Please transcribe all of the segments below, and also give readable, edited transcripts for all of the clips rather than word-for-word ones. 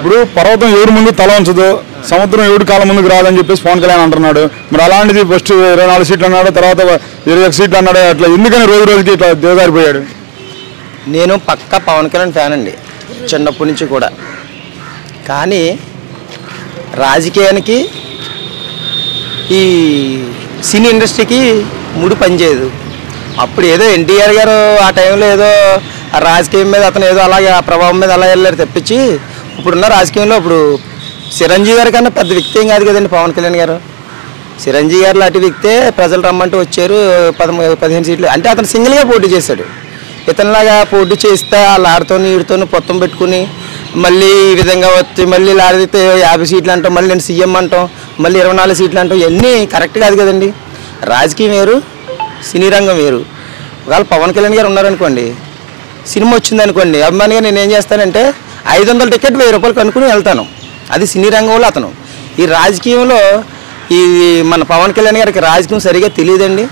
ఇప్పుడు పర్వతం ఎవరి ముందు తల ఉంచదు, సముద్రం ఎవరి కాలం ముందుకు రాదని చెప్పేసి పవన్ కళ్యాణ్ అంటున్నాడు. మరి అలాంటిది ఫస్ట్ 24 సీట్లు అన్నాడు, తర్వాత 21 సీట్లు అన్నాడు. అట్లా ఎందుకని రోజుకి ఇట్లా దిగజారిపోయాడు? నేను పక్కా పవన్ కళ్యాణ్ ఫ్యాన్ అండి, చిన్నప్పటి నుంచి కూడా. కానీ రాజకీయానికి ఈ సినీ ఇండస్ట్రీకి ముడి పనిచేయదు. అప్పుడు ఏదో ఎన్టీఆర్ గారు ఆ టైంలో ఏదో ఆ రాజకీయం మీద అతను ఏదో అలాగే ఆ ప్రభావం మీద అలా వెళ్ళారు తప్పించి, ఇప్పుడున్న రాజకీయంలో ఇప్పుడు చిరంజీవి గారి కన్నా పెద్ద వ్యక్తి ఏం కాదు కదండి పవన్ కళ్యాణ్ గారు. చిరంజీవి గారు లాంటి వ్యక్తే ప్రజలు రమ్మంటూ వచ్చారు. 15 సీట్లు అంటే అతను సింగిల్గా పోటీ చేశాడు. ఇతనిలాగా పోటీ చేస్తే వాళ్ళ ఆడితోని వీడితోని పొత్తం పెట్టుకుని మళ్ళీ ఈ విధంగా వచ్చి మళ్ళీ లాడితే 50 సీట్లు అంటాం, మళ్ళీ నేను సీఎం అంటాం, మళ్ళీ 24 సీట్లు అంటాం, ఇవన్నీ కరెక్ట్ కాదు కదండి. రాజకీయం వేరు, సినీ రంగం వేరు. ఒకవేళ పవన్ కళ్యాణ్ గారు ఉన్నారనుకోండి, సినిమా వచ్చిందనుకోండి, అభిమానిగా నేను ఏం చేస్తానంటే 500 టికెట్ 1000 రూపాయలు కనుక్కుని వెళ్తాను. అది సినీ రంగంలో అతను. ఈ రాజకీయంలో ఈ మన పవన్ కళ్యాణ్ గారికి రాజకీయం సరిగా తెలియదండి.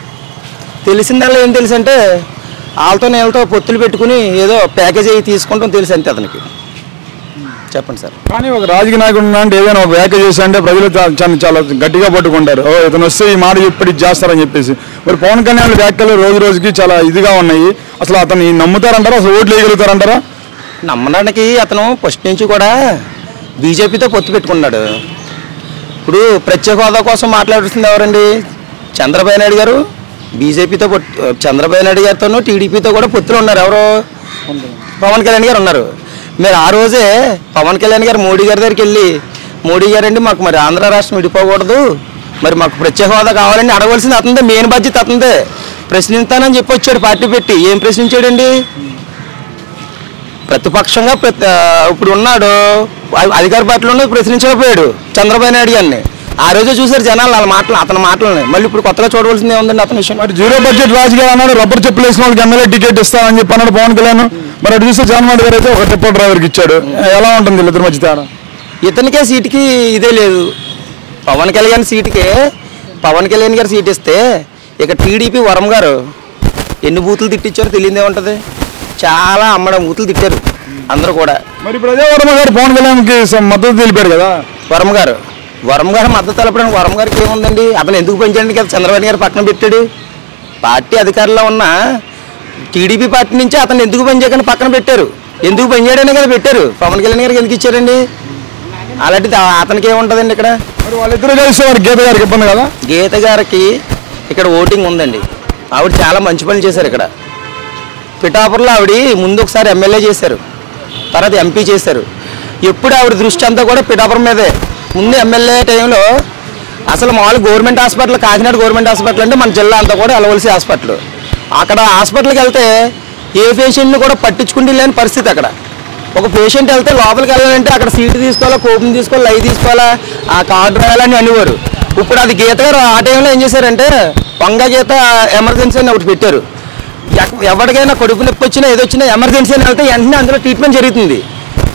తెలిసిందల్లా ఏం తెలుసు అంటే వాళ్ళతో నేలతో పొత్తులు పెట్టుకుని ఏదో ప్యాకేజ్ అయ్యి తీసుకుంటాం తెలుసు అంతే అతనికి. చెప్పండి సార్. కానీ ఒక రాజకీయ నాయకుడు అంటే ఏదైనా ఒక వ్యాఖ్య చేసి అంటే ప్రజలు చాలా గట్టిగా పట్టుకుంటారు. ఇతను వస్తే ఈ మాట ఇప్పుడు చేస్తారని చెప్పేసి. మరి పవన్ కళ్యాణ్ వ్యాఖ్యలు రోజు రోజుకి చాలా ఇదిగా ఉన్నాయి. అసలు అతను నమ్ముతారంటారా? అసలు ఓట్లు వేయగలుగుతారంటారా? నమ్మడానికి అతను ఫస్ట్ నుంచి కూడా బీజేపీతో పొత్తు పెట్టుకున్నాడు. ఇప్పుడు ప్రత్యేక హోదా కోసం మాట్లాడుతుంది ఎవరండి? చంద్రబాబు నాయుడు గారు బీజేపీతో చంద్రబాబు నాయుడు గారితోనూ టీడీపీతో కూడా పొత్తులు ఉన్నారు. ఎవరు? పవన్ కళ్యాణ్ గారు ఉన్నారు. మీరు ఆ రోజే పవన్ కళ్యాణ్ గారు మోడీ గారి దగ్గరికి వెళ్ళి, మోడీ గారండి మాకు మరి ఆంధ్ర రాష్ట్రం విడిపోకూడదు, మరి మాకు ప్రత్యేక హోదా కావాలని అడగవలసింది అతనిదే, మెయిన్ బాధ్యత అతనిదే. ప్రశ్నిస్తానని చెప్పి వచ్చాడు పార్టీ పెట్టి. ఏం ప్రశ్నించాడండి? ప్రతిపక్షంగా ఇప్పుడు ఉన్నాడు, అధికార పార్టీలోనే ప్రశ్నించకపోయాడు చంద్రబాబు నాయుడు గారిని. ఆ రోజే చూసారు జనాలు వాళ్ళ మాటలు, అతని మాటలని. మళ్ళీ ఇప్పుడు కొత్తగా చూడవలసింది ఏముందండి అతని విషయం? మరి 0 బడ్జెట్ రాజకీయాలు అన్నాడు, రబ్బర్ చెప్పులు వేసిన వాళ్ళకి ఎమ్మెల్యే టికెట్ ఇస్తానని చెప్పి అన్నాడు పవన్ కళ్యాణ్. మరి అటు చూస్తే జగన్మోహన్ గారు అయితే ఒక టెంపో డ్రైవర్కి ఇచ్చాడు. ఎలా ఉంటుంది వీళ్ళిద్దరి మధ్య తేడా? ఇతనికే సీటుకి ఇదే లేదు. పవన్ కళ్యాణ్ సీటుకే పవన్ కళ్యాణ్ గారు సీట్ ఇస్తే ఇక టీడీపీ వరం గారు ఎన్ని బూతులు తిట్టించారో తెలియదే ఉంటుంది. చాలా అమ్మడం బూతులు తిట్టారు అందరూ కూడా. మరి ఇప్పుడు అదే వర్మ గారు పవన్ కళ్యాణ్కి మద్దతు తెలిపాడు కదా. వరం గారు మద్దతు తెలపడానికి వరం గారికి ఏముందండి? అతను ఎందుకు పనిచేయడానికి కదా చంద్రబాబు గారు పక్కన పెట్టాడు. పార్టీ అధికారంలో ఉన్న టీడీపీ పార్టీ నుంచి అతను ఎందుకు పనిచేయకుండా పక్కన పెట్టారు. ఎందుకు పనిచేయడానే కదా పెట్టారు. పవన్ కళ్యాణ్ గారికి ఎందుకు ఇచ్చారండి? అలాంటిది అతనికి ఏముంటుందండి ఇక్కడ? మరి వాళ్ళిద్దరూ కలిసి వారు గీత గారికి ఇబ్బంది కదా. గీత గారికి ఇక్కడ ఓటింగ్ ఉందండి. ఆవిడ చాలా మంచి పనులు చేశారు. ఇక్కడ పిఠాపురంలో ఆవిడ ముందు ఒకసారి ఎమ్మెల్యే చేశారు, తర్వాత ఎంపీ చేశారు. ఎప్పుడు ఆవిడ దృష్టి అంతా కూడా పిఠాపురం మీదే. ముందు ఎమ్మెల్యే టైంలో అసలు మామూలు government hospital, Kakinada government hospital అంటే మన జిల్లా అంతా కూడా వెళ్ళవలసి హాస్పిటల్. అక్కడ హాస్పిటల్కి వెళ్తే ఏ పేషెంట్ని కూడా పట్టించుకుంటే లేని పరిస్థితి. అక్కడ ఒక పేషెంట్ వెళ్తే లోపలికి వెళ్ళాలంటే అక్కడ సీటు తీసుకోవాలా, కోపం తీసుకోవాలా, లై తీసుకోవాలా, ఆ కార్డు రాయాలని అనేవారు. ఇప్పుడు అది గీత గారు ఆ టైంలో ఏం చేశారంటే వంగ గీత ఎమర్జెన్సీ అని ఒకటి పెట్టారు. ఎవరికైనా కడుపు నొప్పి వచ్చినా ఏదొచ్చినా ఎమర్జెన్సీ అని వెళ్తే వెంటనే అందులో ట్రీట్మెంట్ జరుగుతుంది.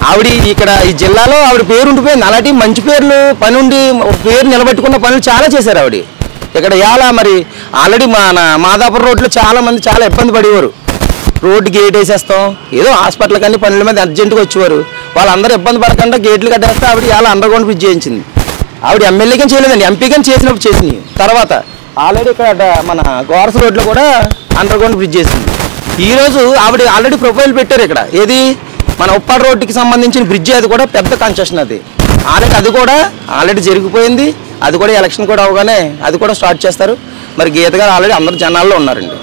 ఆవిడ ఇక్కడ ఈ జిల్లాలో ఆవిడ పేరు ఉండిపోయింది. అలాంటి మంచి పేర్లు పని ఉండి పేరు నిలబెట్టుకున్న పనులు చాలా చేశారు ఆవిడ. ఇక్కడ ఎలా మరి ఆల్రెడీ మన మాదాపురం రోడ్లో చాలామంది చాలా ఇబ్బంది పడేవారు. రోడ్డు గేట్ వేసేస్తాం, ఏదో హాస్పిటల్ కానీ పనుల మీద అర్జెంటుగా వచ్చేవారు. వాళ్ళందరూ ఇబ్బంది పడకుండా గేట్లు కట్టేస్తే ఆవిడ ఇలా అండర్ గ్రౌండ్ బ్రిడ్జ్ చేయించింది. ఆవిడ ఎమ్మెల్యే కానీ చేయలేదండి, ఎంపీ కానీ చేసినప్పుడు చేసింది. తర్వాత ఆల్రెడీ ఇక్కడ మన గోరస్ రోడ్లో కూడా అండర్ గ్రౌండ్ బ్రిడ్జ్ చేసింది. ఈరోజు ఆవిడ ఆల్రెడీ ప్రొఫైల్ పెట్టారు ఇక్కడ. ఏది మన ఉప్పాడు రోడ్డుకి సంబంధించిన బ్రిడ్జ్, అది కూడా పెద్ద కన్స్ట్రక్షన్. అది అది కూడా ఆల్రెడీ జరిగిపోయింది. అది కూడా ఎలక్షన్ కూడా అవగానే అది కూడా స్టార్ట్ చేస్తారు. మరి గీత గారు ఆల్రెడీ అందరు జనాల్లో ఉన్నారండి.